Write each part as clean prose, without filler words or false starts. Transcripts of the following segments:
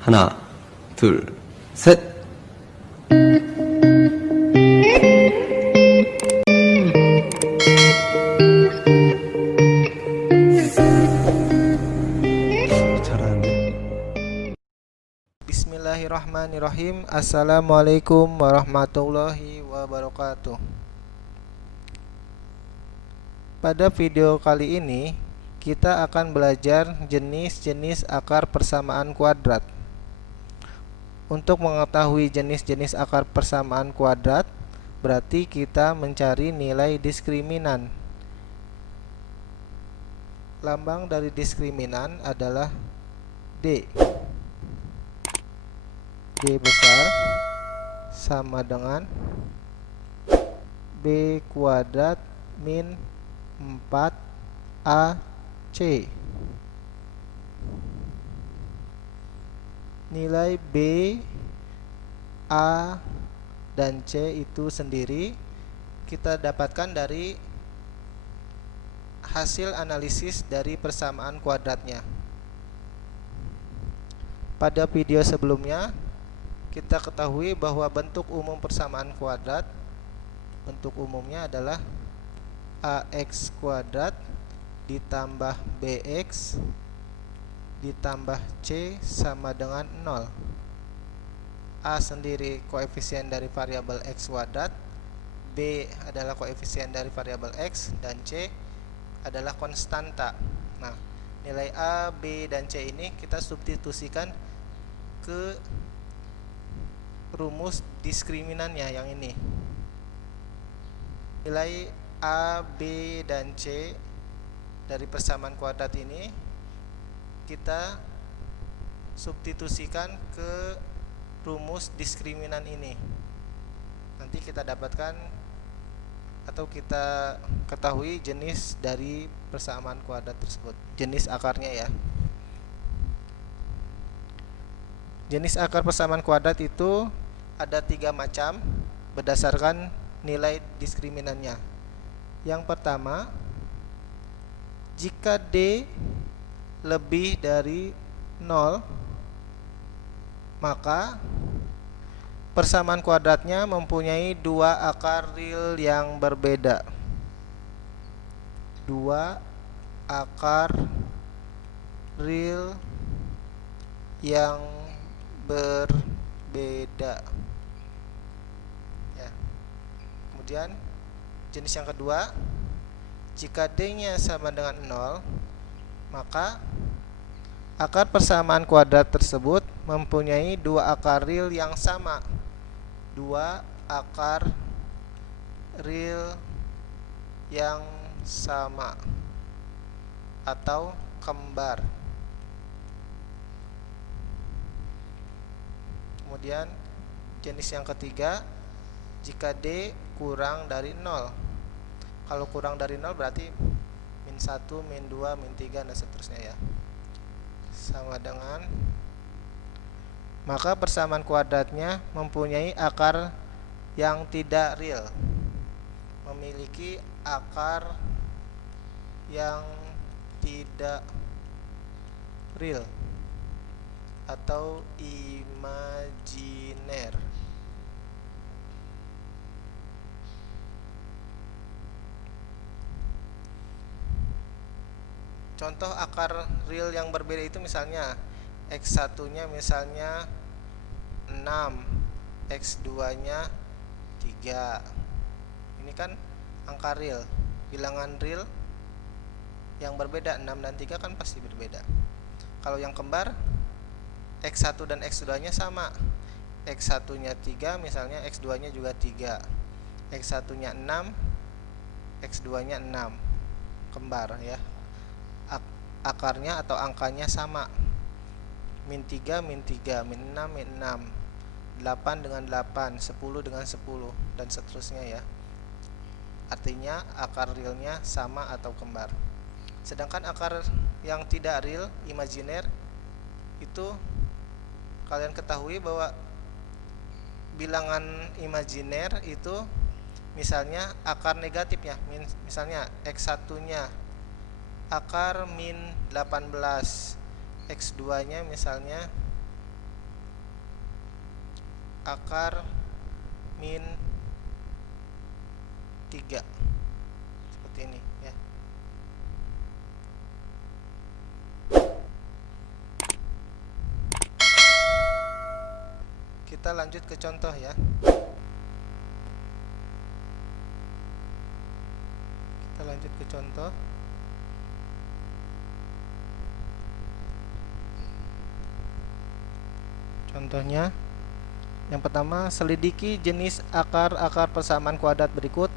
하나, 둘, 셋. 잘하는데. Bismillahirrahmanirrahim. Assalamualaikum warahmatullahi wabarakatuh. Pada video kali ini kita akan belajar jenis-jenis akar persamaan kuadrat. Untuk mengetahui jenis-jenis akar persamaan kuadrat, berarti kita mencari nilai diskriminan. Lambang dari diskriminan adalah D. D besar sama dengan B kuadrat min 4AC. Nilai B, A, dan C itu sendiri kita dapatkan dari hasil analisis dari persamaan kuadratnya. Pada video sebelumnya kita ketahui bahwa bentuk umum persamaan kuadrat, bentuk umumnya adalah AX kuadrat ditambah BX ditambah C sama dengan 0. A sendiri koefisien dari variabel X kuadrat, B adalah koefisien dari variabel X, dan C adalah konstanta. Nah, nilai A, B, dan C ini kita substitusikan ke rumus diskriminannya yang ini. Nilai A, B, dan C dari persamaan kuadrat ini kita substitusikan ke rumus diskriminan ini. Nanti kita dapatkan atau kita ketahui jenis dari persamaan kuadrat tersebut, jenis akarnya ya. Jenis akar persamaan kuadrat itu ada 3 macam berdasarkan nilai diskriminannya. Yang pertama, jika D lebih dari 0, maka persamaan kuadratnya mempunyai 2 akar real yang berbeda. 2 akar real yang berbeda. Ya. Kemudian jenis yang kedua, jika D-nya sama dengan 0, maka akar persamaan kuadrat tersebut mempunyai 2 akar real yang sama. 2 akar real yang sama atau kembar. Kemudian jenis yang ketiga, jika D kurang dari 0. Kalau kurang dari 0 berarti min 1, min 2, min 3, dan seterusnya ya. Sama dengan, maka persamaan kuadratnya mempunyai akar yang tidak real. Memiliki akar yang tidak real atau imajiner. Contoh akar real yang berbeda itu misalnya X1 nya misalnya 6, X2 nya 3. Ini kan angka real. Bilangan real yang berbeda 6 dan 3 kan pasti berbeda. Kalau yang kembar, X1 dan X2 nya sama. X1 nya 3 misalnya, X2 nya juga 3. X1 nya 6, X2 nya 6. Kembar ya. Akarnya atau angkanya sama. Min 3, min 3, min 6, min 6, 8 dengan 8, 10 dengan 10, dan seterusnya ya. Artinya akar realnya sama atau kembar. Sedangkan akar yang tidak real, imajiner, itu kalian ketahui bahwa bilangan imajiner itu misalnya akar negatifnya, misalnya X1 nya akar min 18, X2 nya misalnya akar min 3 seperti ini ya. Kita lanjut ke contoh ya. Kita lanjut ke contoh. Contohnya, yang pertama, selidiki jenis akar-akar persamaan kuadrat berikut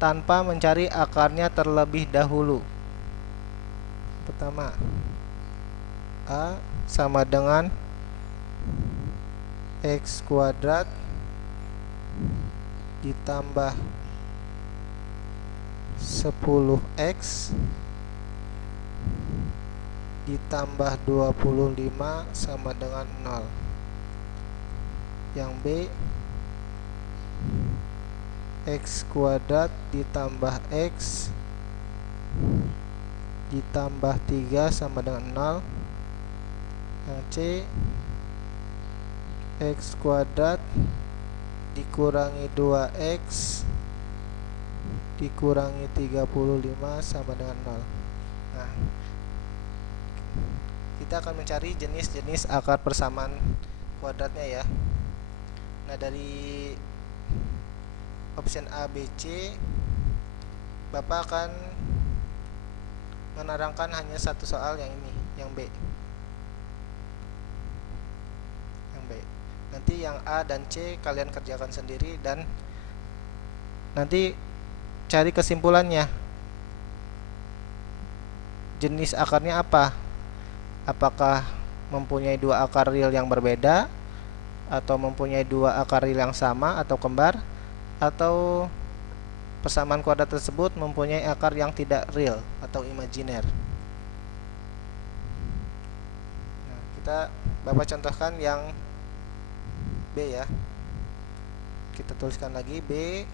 tanpa mencari akarnya terlebih dahulu. Pertama, A sama dengan X kuadrat ditambah 10X ditambah 25 sama dengan 0. Yang B, X kuadrat ditambah X ditambah 3 sama dengan 0. Yang C, X kuadrat dikurangi 2X dikurangi 35 sama dengan 0. Nah, kita akan mencari jenis-jenis akar persamaan kuadratnya ya. Nah, dari option A, B, C, Bapak akan menerangkan hanya satu soal yang ini, yang B. Yang B. Nanti yang A dan C kalian kerjakan sendiri dan nanti cari kesimpulannya. Jenis akarnya apa? Apakah mempunyai dua akar real yang berbeda, atau mempunyai dua akar real yang sama atau kembar, atau persamaan kuadrat tersebut mempunyai akar yang tidak real atau imajiner. Nah, Bapak contohkan yang B ya. Kita tuliskan lagi B,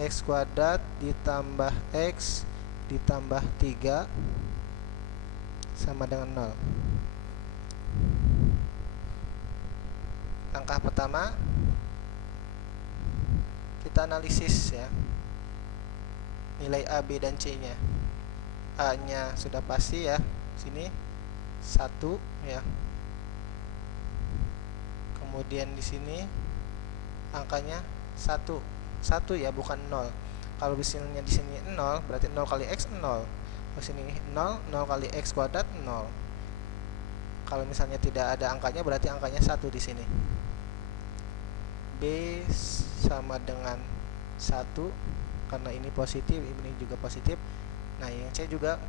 X kuadrat ditambah X ditambah 3 sama dengan 0. Langkah pertama, kita analisis ya. Nilai A, B, dan C nya. A nya sudah pasti ya, sini 1 ya. Kemudian di sini angkanya 1 ya, bukan 0. Kalau misalnya di sini 0, berarti 0 kali X 0. Di sini 0 kali X kuadrat 0. Kalau misalnya tidak ada angkanya, berarti angkanya 1 di sini. B sama dengan 1 karena ini positif, ini juga positif. Nah, yang C juga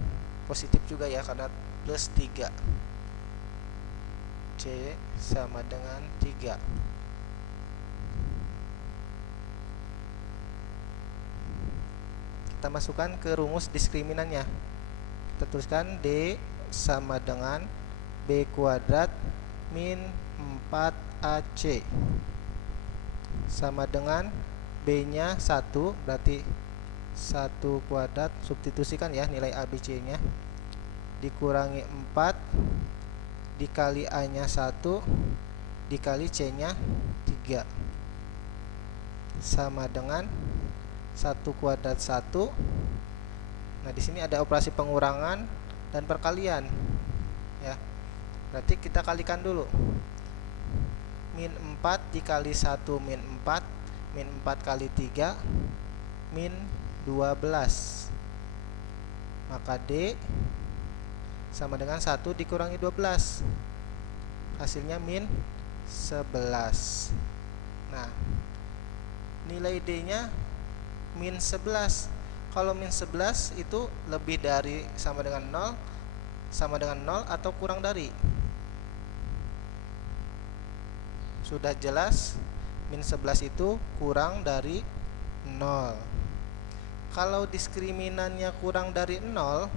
positif juga ya karena plus 3. C sama dengan 3. Kita masukkan ke rumus diskriminannya. Kita tuliskan D sama dengan B kuadrat min 4AC sama dengan B nya 1, berarti 1 kuadrat, substitusikan ya nilai A, B, C nya, dikurangi 4 dikali A nya 1 dikali C nya 3 sama dengan 1 kuadrat 1. Nah, di sini ada operasi pengurangan dan perkalian ya. Berarti kita kalikan dulu. Min 4 dikali 1 min 4, min 4 kali 3 min 12. Maka D sama dengan 1 dikurangi 12, hasilnya min 11. Nah, nilai D nya min 11. Kalau min 11 itu lebih dari sama dengan 0 atau kurang dari. Sudah jelas min 11 itu kurang dari 0. Kalau diskriminannya kurang dari 0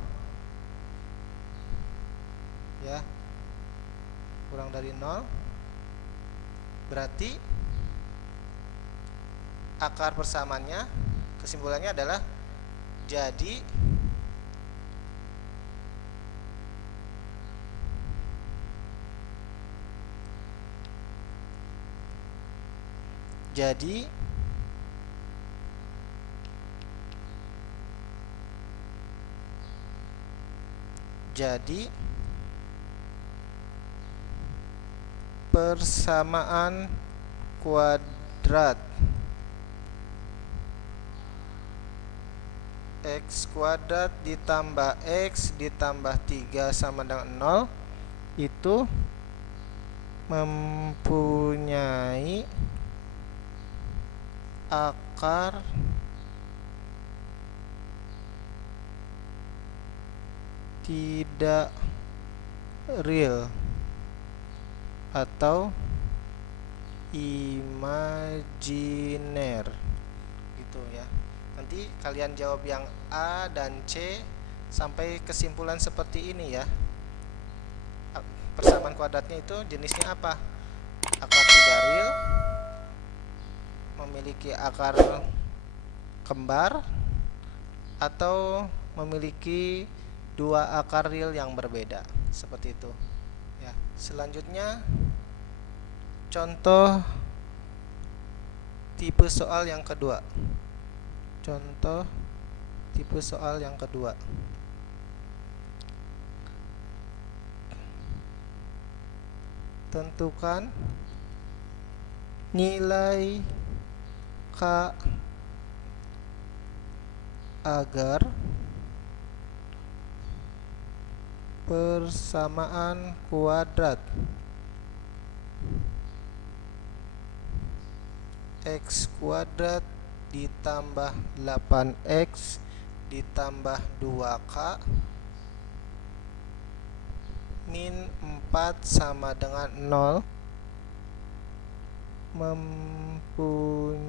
ya, kurang dari 0, berarti akar persamaannya, kesimpulannya adalah jadi Jadi persamaan kuadrat x kuadrat ditambah x ditambah 3 sama dengan 0 itu mempunyai akar tidak real atau imajiner gitu ya. Nanti kalian jawab yang A dan C sampai kesimpulan seperti ini ya. Persamaan kuadratnya itu jenisnya apa? Akar tidak real, memiliki akar kembar, atau memiliki dua akar real yang berbeda, seperti itu ya. Selanjutnya contoh tipe soal yang kedua. Contoh tipe soal yang kedua. Tentukan nilai K agar persamaan kuadrat x kuadrat ditambah 8x ditambah 2k min 4 sama dengan 0 mempunyai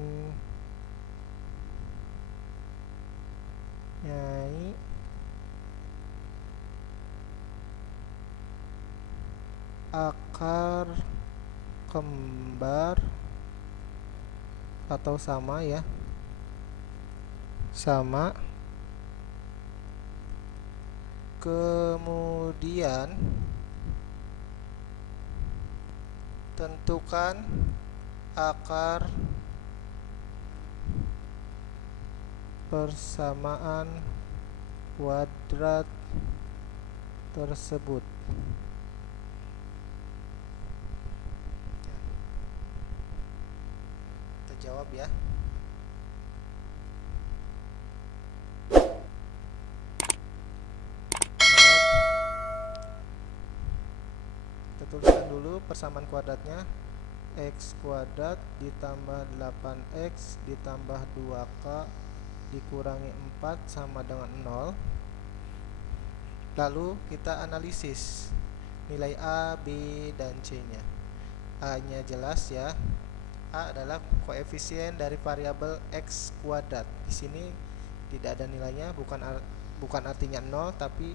akar kembar atau sama ya, sama. Kemudian tentukan akar persamaan kuadrat tersebut. Kita jawab ya. Tuliskan dulu persamaan kuadratnya. X kuadrat ditambah 8x ditambah 2k dikurangi 4 sama dengan 0. Lalu kita analisis nilai A, B, dan C nya. A nya jelas ya. A adalah koefisien dari variabel x kuadrat. Di sini tidak ada nilainya, bukan artinya 0 tapi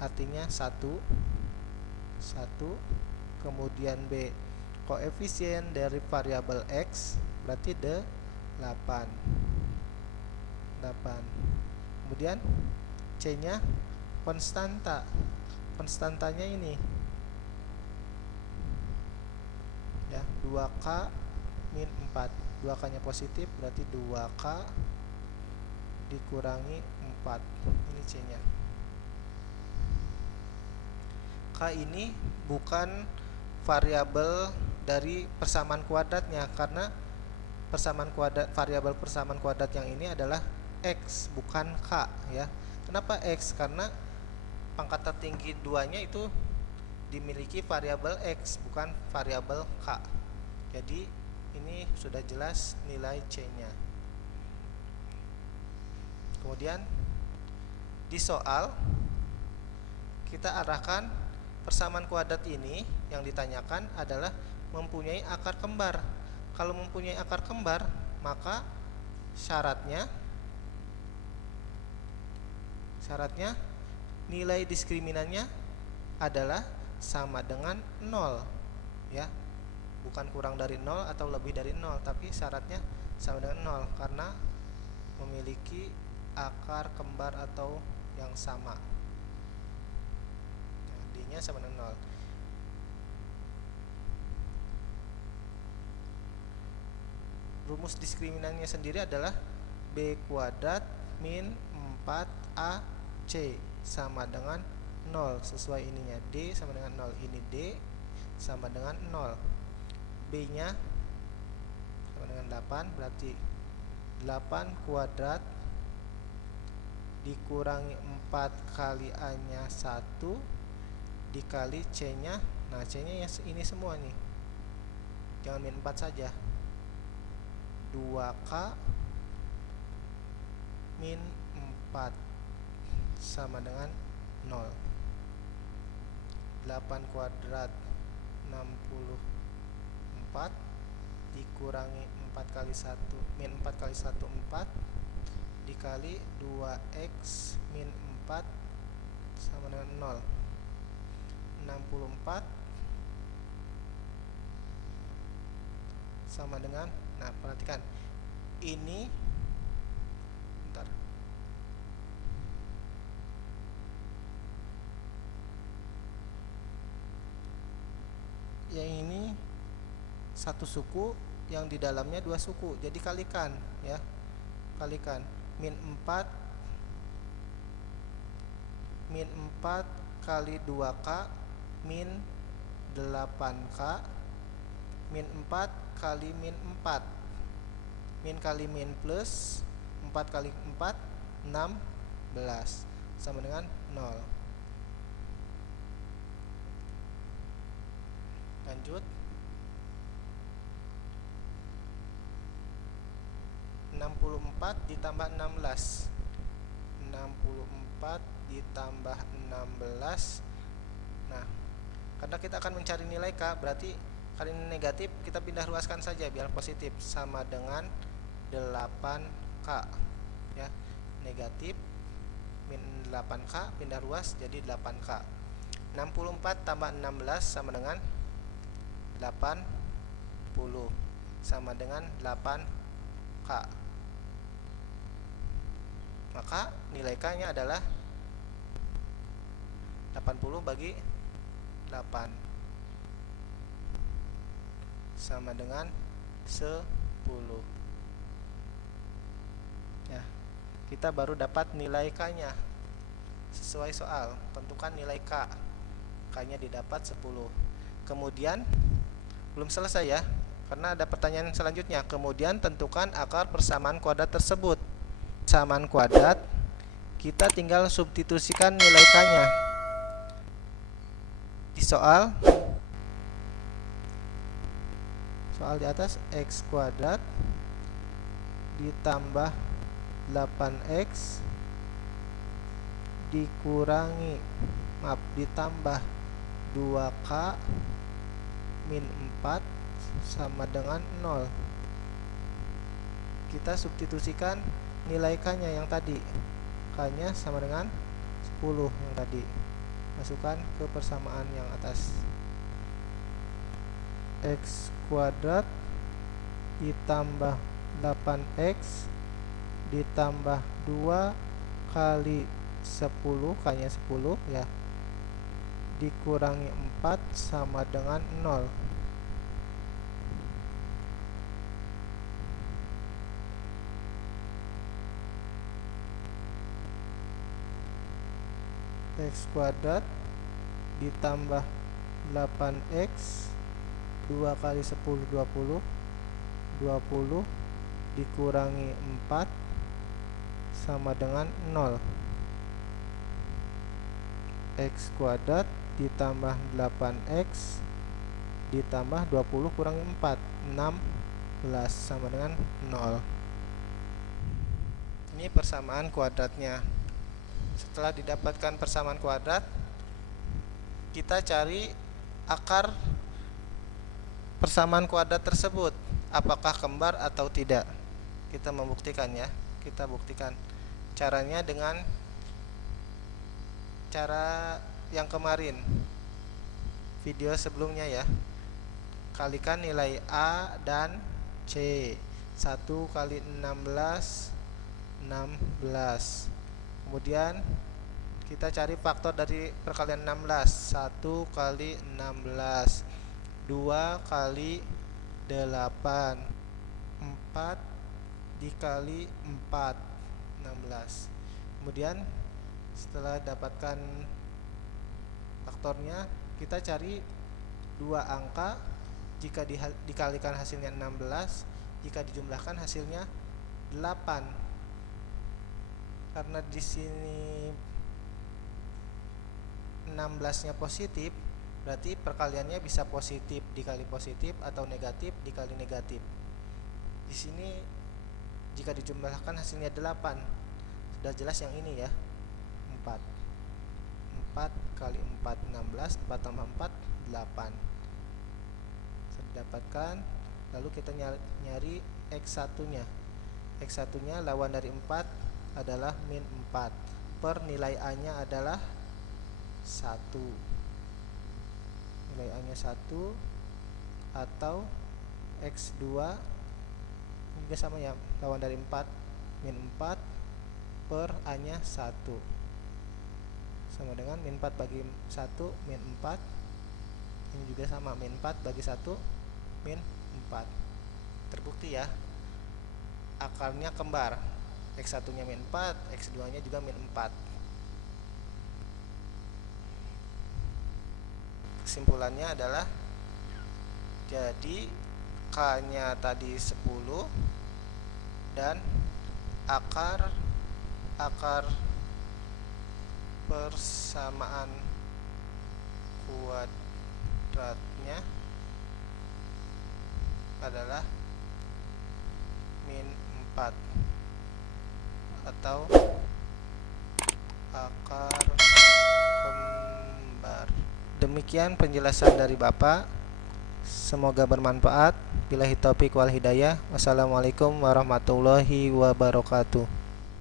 artinya 1. Kemudian B, koefisien dari variabel x berarti 8. Kemudian C nya konstanta. Konstantanya ini ya, 2k min 4. 2k nya positif berarti 2k dikurangi 4. Ini C nya. K ini bukan variabel dari persamaan kuadratnya, karena variabel persamaan kuadrat yang ini adalah x bukan k ya. Kenapa x? Karena pangkat tertinggi 2-nya itu dimiliki variabel x bukan variabel k. Jadi ini sudah jelas nilai C-nya. Kemudian di soal kita arahkan persamaan kuadrat ini yang ditanyakan adalah mempunyai akar kembar. Kalau mempunyai akar kembar, maka syaratnya nilai diskriminannya adalah sama dengan 0 ya. Bukan kurang dari 0 atau lebih dari 0, tapi syaratnya sama dengan 0 karena memiliki akar kembar atau yang sama. D-nya sama dengan 0. rumus diskriminannya sendiri adalah B kuadrat min 4AC sama dengan 0. Sesuai ininya, D sama dengan 0. Ini D sama dengan 0. B nya sama dengan 8, berarti 8 kuadrat dikurangi 4 kali A nya 1 dikali C nya. Nah, C nya ini semua nih, jangan min 4 saja. 2K min 4 sama dengan 0. 8 kuadrat 64 dikurangi 4 kali 1 min 4 kali 1 4 dikali 2x min 4 sama dengan 0. 64 sama dengan, nah perhatikan ini, bentar, yang ini satu suku, yang di dalamnya dua suku, jadi kalikan ya, kalikan min 4 kali 2K min 8K min 4 kali min 4, min kali min plus 4 kali 4 16 sama dengan 0. Lanjut, 64 ditambah 16, 64 ditambah 16. Nah, karena kita akan mencari nilai K, berarti kali ini negatif, kita pindah ruaskan saja biar positif, sama dengan 8K ya. Negatif min 8K pindah ruas jadi 8K. 64 tambah 16 sama dengan 80 sama dengan 8K. Maka nilai K nya adalah 80 bagi 8 sama dengan 10 ya. Kita baru dapat nilai K nya sesuai soal. Tentukan nilai K, K nya didapat 10. Kemudian belum selesai ya, karena ada pertanyaan selanjutnya. Kemudian tentukan akar persamaan kuadrat tersebut. Persamaan kuadrat, kita tinggal substitusikan nilai K nya di soal di atas. X kuadrat ditambah 8x ditambah 2K min 4 sama dengan 0. Kita substitusikan nilai K nya yang tadi, K nya sama dengan 10 yang tadi, masukkan ke persamaan yang atas. X kuadrat ditambah 8x ditambah 2 kali 10, K nya 10 ya, dikurangi 4 sama dengan 0. X kuadrat ditambah 8x 2 kali 10 20 20 dikurangi 4 sama dengan 0. X kuadrat ditambah 8x ditambah 20 kurangi 4 16 sama dengan 0. Ini persamaan kuadratnya. Setelah didapatkan persamaan kuadrat, kita cari akar persamaan kuadrat tersebut, apakah kembar atau tidak. Kita membuktikan ya, kita buktikan. Caranya dengan cara yang kemarin, video sebelumnya ya. Kalikan nilai A dan C. 1 kali 16 16. Kemudian kita cari faktor dari perkalian 16. 1 kali 16, 2 kali 8, 4 dikali 4, 16. Kemudian setelah dapatkan faktornya, kita cari dua angka. Jika dikalikan hasilnya 16, jika dijumlahkan hasilnya 8. Karena di sini 16-nya positif, berarti perkaliannya bisa positif dikali positif atau negatif dikali negatif. Di sini jika dijumlahkan hasilnya 8. Sudah jelas yang ini ya. 4 kali 4, 16. 4 tambah 4, 8. Sudah dapatkan. Lalu kita nyari X1 nya. X1 nya lawan dari 4 adalah min 4. Per nilai A nya adalah 1. Nilai A nya 1. Atau X2 juga sama ya, lawan dari 4 min 4 per A nya 1 sama dengan min 4 bagi 1 min 4. Ini juga sama, min 4 bagi 1 min 4. Terbukti ya, akarnya kembar. X1 nya min 4, X2 nya juga min 4. Kesimpulannya adalah, jadi K nya tadi 10 dan akar persamaan kuadratnya adalah min 4 atau akar kembar. Demikian penjelasan dari Bapak. Semoga bermanfaat. Billahi taufiq wal hidayah. Wassalamualaikum warahmatullahi wabarakatuh.